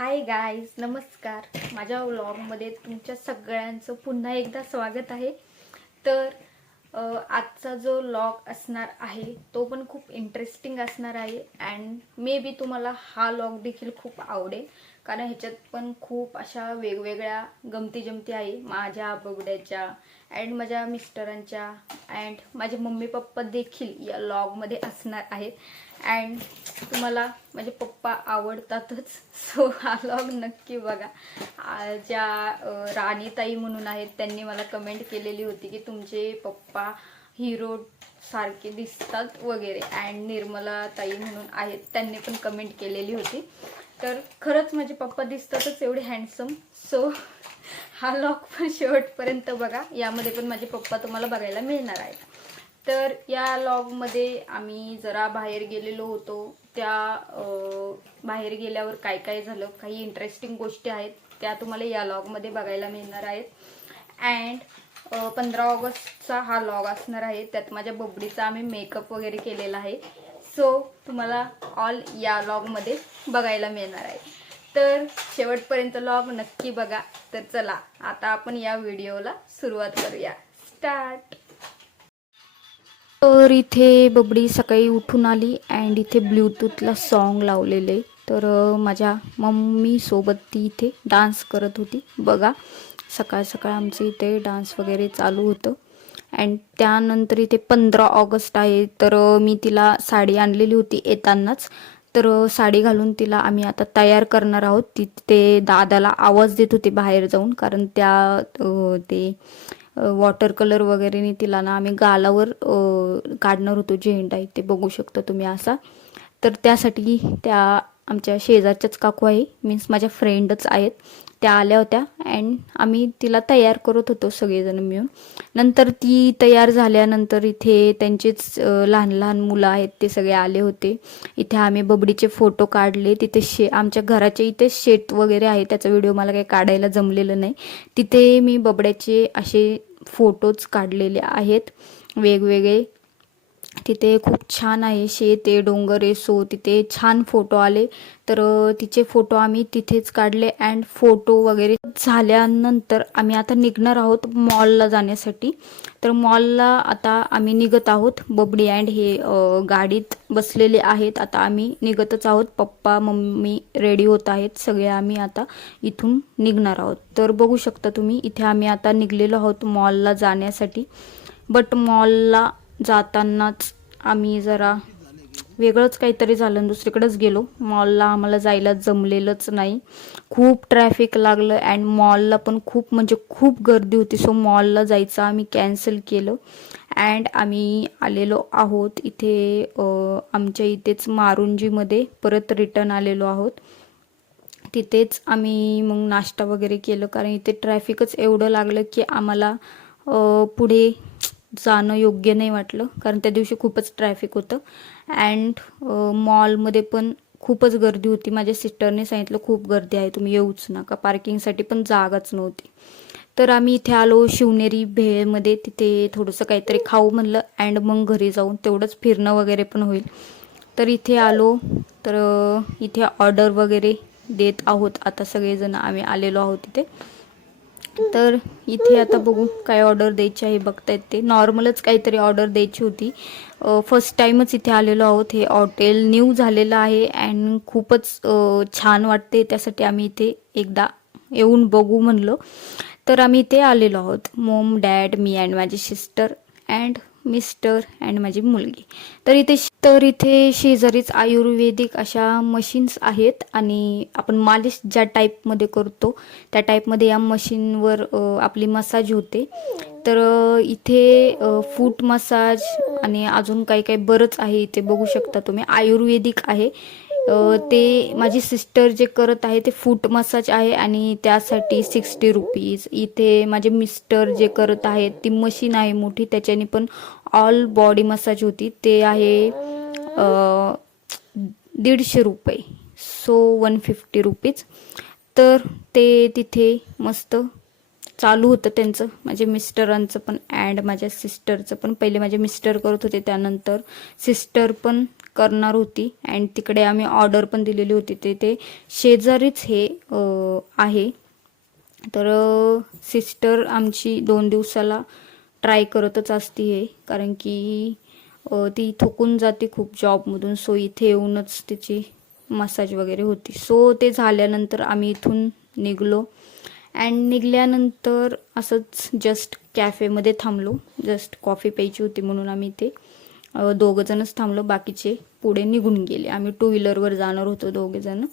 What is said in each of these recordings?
Hi guys नमस्कार. माझ्या व्लॉगमध्ये तुमच्या सगळ्यांचं पुन्हा एकदा स्वागत आहे. तर आजचा जो लॉग असणार आहे तो पण खूप इंटरेस्टिंग असणार आहे अँड मे बी तुम्हाला हा लॉग देखील खूप आवडेल. कारण ह्याच्यात पण खूप अशा वेगवेगळ्या गमती जमती आहे. माझ्या बगड्याच्या अँड माझ्या मिस्टरांच्या अँड माझे मम्मी पप्पा देखील या लॉगमध्ये असणार आहेत. अँड तुम्हाला माझे पप्पा आवडतातच. सो हा लॉग नक्की बघा. ज्या राणीताई म्हणून आहेत त्यांनी मला कमेंट केलेली होती की तुमचे पप्पा हिरो सारखे दिसतात वगैरे. अँड निर्मला ताई म्हणून आहेत त्यांनी पण कमेंट केलेली होती. तर खरंच माझे पप्पा दिसतातच एवढे हँडसम सो हा लॉग पण शेवटपर्यंत बघा. यामध्ये पण माझे पप्पा तुम्हाला बघायला मिळणार आहेत. तर या लॉगमध्ये आम्ही जरा बाहेर गेलेलो होतो. त्या बाहेर गेल्यावर काय काय झालं काही इंटरेस्टिंग गोष्टी आहेत त्या तुम्हाला या लॉगमध्ये बघायला मिळणार आहेत. अँड पंधरा ऑगस्टचा हा लॉग असणार आहे. त्यात माझ्या बबडीचा आम्ही मेकअप वगैरे केलेला आहे. सो तुम्हाला ऑल या लॉगमध्ये बघायला मिळणार आहे. तर शेवटपर्यंत लॉग नक्की बघा. तर चला आता आपण या व्हिडिओला सुरुवात करूया. स्टार्ट तर इथे बबडी सकाळी उठून आली अँड इथे ब्ल्यूटूथला सॉन्ग लावलेले. तर माझ्या मम्मीसोबत ती इथे डान्स करत होती. बघा सकाळ सकाळ आमचं इथे डान्स वगैरे चालू होतं. अँड त्यानंतर इथे पंधरा ऑगस्ट आहे तर मी तिला साडी आणलेली होती येतानाच. तर साडी घालून तिला आम्ही आता तयार करणार आहोत. ती ते दादाला आवाज देत होते बाहेर जाऊन कारण त्या ते वॉटर कलर वगैरेने तिला ना आम्ही गालावर काढणार होतो झेंडा आहे ते बघू शकता तुम्ही असा. तर त्यासाठी त्या आमच्या शेजारच्याच काकू आहे मीन्स माझ्या फ्रेंडच आहेत. त्या आल्या होत्या अँड आम्ही तिला तयार करत होतो सगळेजण मिळून. नंतर ती तयार झाल्यानंतर इथे त्यांचेच लहान लहान मुलं आहेत ते सगळे आले होते. इथे आम्ही बबडीचे फोटो काढले. तिथे शे आमच्या घराच्या इथे शेत वगैरे आहे. त्याचा व्हिडिओ मला काही काढायला जमलेलं नाही. तिथे मी बबड्याचे असे फोटोज काढलेले आहेत. वेगवेगळे तिथे खूप छान आहे शेत आहे डोंगर आहे सो तिथे छान फोटो आले. तर तिचे फोटो आम्ही तिथेच काढले अँड फोटो वगैरे झाल्यानंतर आम्ही आता निघणार आहोत मॉलला जाण्यासाठी. तर मॉलला आता आम्ही निघत आहोत. बबडी अँड हे गाडीत बसलेले आहेत. आता आम्ही निघतच आहोत. पप्पा मम्मी रेडी होत आहेत. सगळे आम्ही आता इथून निघणार आहोत. तर बघू शकता तुम्ही इथे आम्ही आता निघलेलो आहोत मॉलला जाण्यासाठी. बट मॉलला जातानाच आम्ही जरा वेगळंच काहीतरी झालं दुसरीकडेच गेलो. मॉलला आम्हाला जायला जमलेलंच नाही. खूप ट्रॅफिक लागलं अँड मॉलला पण खूप म्हणजे खूप गर्दी होती. सो मॉलला जायचं आम्ही कॅन्सल केलं अँड आम्ही आलेलो आहोत इथे आमच्या इथेच मारुंजीमध्ये. परत रिटर्न आलेलो आहोत. तिथेच आम्ही मग नाश्ता वगैरे केलं. कारण इथे ट्रॅफिकच एवढं लागलं की आम्हाला पुढे जाणं योग्य नाही वाटलं. कारण त्या दिवशी खूपच ट्रॅफिक होतं. अँड मॉलमध्ये पण खूपच गर्दी होती. माझ्या सिस्टरने सांगितलं खूप गर्दी आहे. तुम्ही येऊच नका. पार्किंगसाठी पण जागाच नव्हती. तर आम्ही इथे आलो शिवनेरी भेळमध्ये. तिथे थोडंसं काहीतरी खाऊ म्हणलं अँड मग घरी जाऊन तेवढंच फिरणं वगैरे पण होईल. तर इथे आलो. तर इथे ऑर्डर वगैरे देत आहोत. आता सगळेजण आम्ही आलेलो आहोत इथे. तर इथे आता बघू काय ऑर्डर द्यायची आहे. बघता ते. नॉर्मलच काहीतरी ऑर्डर द्यायची होती. फर्स्ट टाईमच इथे आलेलो आहोत. हे हॉटेल न्यू झालेलं आहे अँड खूपच छान वाटते. त्यासाठी आम्ही इथे एकदा येऊन बघू म्हणलो. तर आम्ही इथे आलेलो आहोत. मोम डॅड मी अँड माझी सिस्टर अँड मिस्टर अँड माझी मुलगी. तर इथे तर इथे शेजारीच आयुर्वेदिक अशा मशीन्स आहेत आणि आपण मालिश ज्या टाईपमध्ये करतो त्या टाईपमध्ये या मशीनवर आपली मसाज होते. तर इथे फूट मसाज आणि अजून काही काही बरंच आहे इथे बघू शकता तुम्ही. आयुर्वेदिक आहे. ते माझी सिस्टर जे करत आहे ते फूट मसाज आहे आणि त्यासाठी सिक्स्टी रुपीज इथे माझे मिस्टर जे करत आहेत ती मशीन आहे मोठी त्याच्याने पण ऑल बॉडी मसाज होती ते आहे दीडशे रुपये. सो वन फिफ्टी रुपीज तर ते तिथे मस्त चालू होतं त्यांचं. माझे मिस्टरांचं पण अँड माझ्या सिस्टरचं पण. पहिले माझे मिस्टर करत होते त्यानंतर सिस्टर पण करणार होती. अँड तिकडे आम्ही ऑर्डर पण दिलेली होती. ते ते शेजारीच हे आहे. तर सिस्टर आमची दोन दिवसाला ट्राय करतच असते हे कारण की ती थकून जाते खूप जॉबमधून. सो इथे येऊनच तिची मसाज वगैरे होती. सो ते झाल्यानंतर आम्ही इथून निघलो. अँड निघाल्यानंतर असंच जस्ट कॅफेमध्ये थांबलो. जस्ट कॉफी प्यायची होती म्हणून आम्ही ते अ, दोघंजणच थांबलो. बाकीचे पुढे निघून गेले. आम्ही टू व्हीलरवर जाणार होतो दोघेजणं.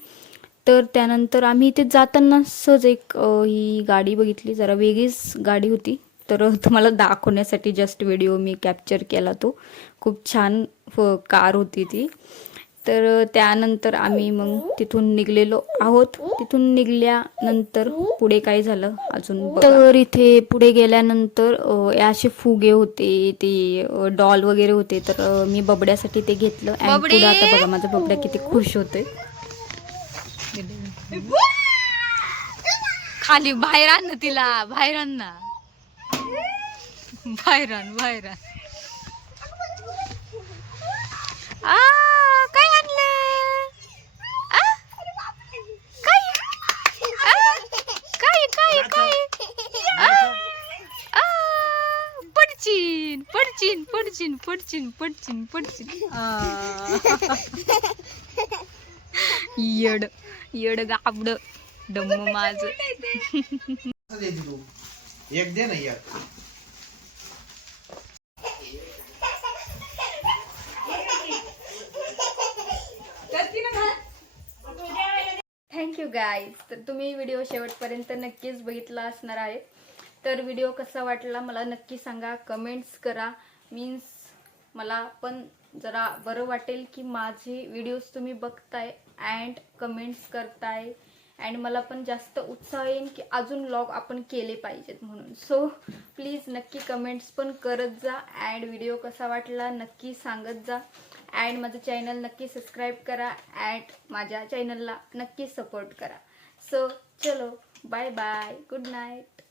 तर त्यानंतर आम्ही इथे जाताना सहज एक ही गाडी बघितली. जरा वेगळीच गाडी होती. तर तुम्हाला दाखवण्यासाठी जस्ट व्हिडिओ मी कॅप्चर केला तो. खूप छान कार होती ती. तर त्यानंतर आम्ही मग तिथून निघलेलो आहोत. तिथून निघल्यानंतर पुढे काय झालं अजून. तर इथे पुढे गेल्यानंतर असे फुगे होते ते डॉल वगैरे होते. तर मी बबड्यासाठी ते घेतलं. आणि पुढे आता बघा माझा बबड्या किती खुश होतोय. खाली बाहेर आण तिला बाहेर आण ना बाहेर आण बाहेर आण आ, काय? आणलं? काय? काय काय? काय पडचीन पडचीन पडचीन पडचीन पडचीन पडचीन. येड येड गाबड. डम्म माझ. एक दे ना एक. थँक्यू गाईज तर तुम्ही व्हिडिओ शेवटपर्यंत नक्कीच बघितला असणार आहे. तर व्हिडिओ कसा वाटला मला नक्की सांगा. कमेंट्स करा. मीन्स मला पण जरा बरं वाटेल की माझे व्हिडिओज तुम्ही बघताय अँड कमेंट्स करताय. अँड मला पण जास्त उत्साह येईल की अजून लॉग आपण केले पाहिजेत म्हणून. सो प्लीज नक्की कमेंट्स पण करत जा अँड व्हिडिओ कसा वाटला नक्की सांगत जा. अँड माझं चॅनल नक्की सबस्क्राईब करा अँड माझ्या चॅनलला नक्की सपोर्ट करा. सो चलो बाय बाय गुड नाईट